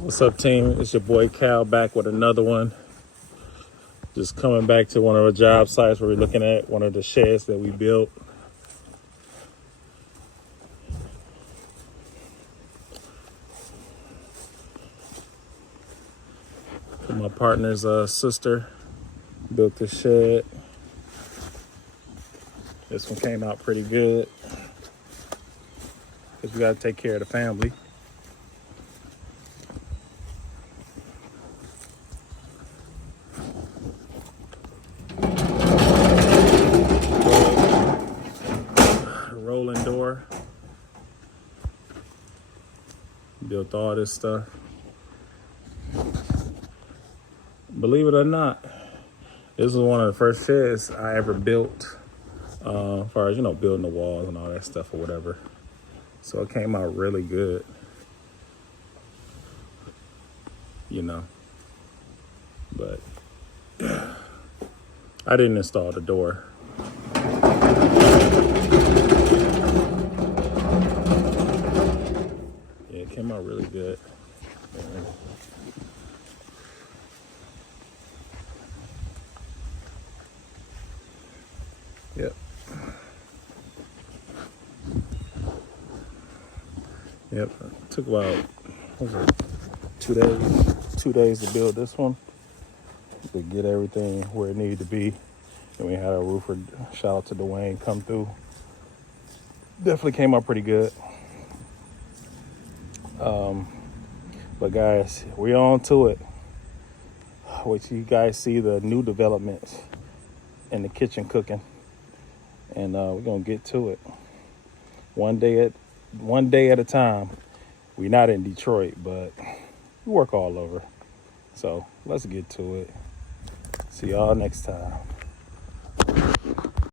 What's up, team? It's your boy Cal back with another one. Just coming back to one of our job sites where we're looking at one of the sheds that we built. My partner's sister built this shed. This one came out pretty good because we got to take care of the family. Rolling door. Built all this stuff. Believe it or not, this was one of the first sheds I ever built, as far as, building the walls and all that stuff or whatever. So it came out really good, but I didn't install the door. Yeah, it came out really good. Yep. Yep. It took about 2 days. 2 days to build this one. To get everything where it needed to be. And we had a roofer, shout out to Dwayne, come through. Definitely came out pretty good. But guys, we're on to it. Wait till you guys see the new developments in the kitchen cooking. And we're gonna get to it. One day at a time. We're not in Detroit, but we work all over. So let's get to it. See y'all next time.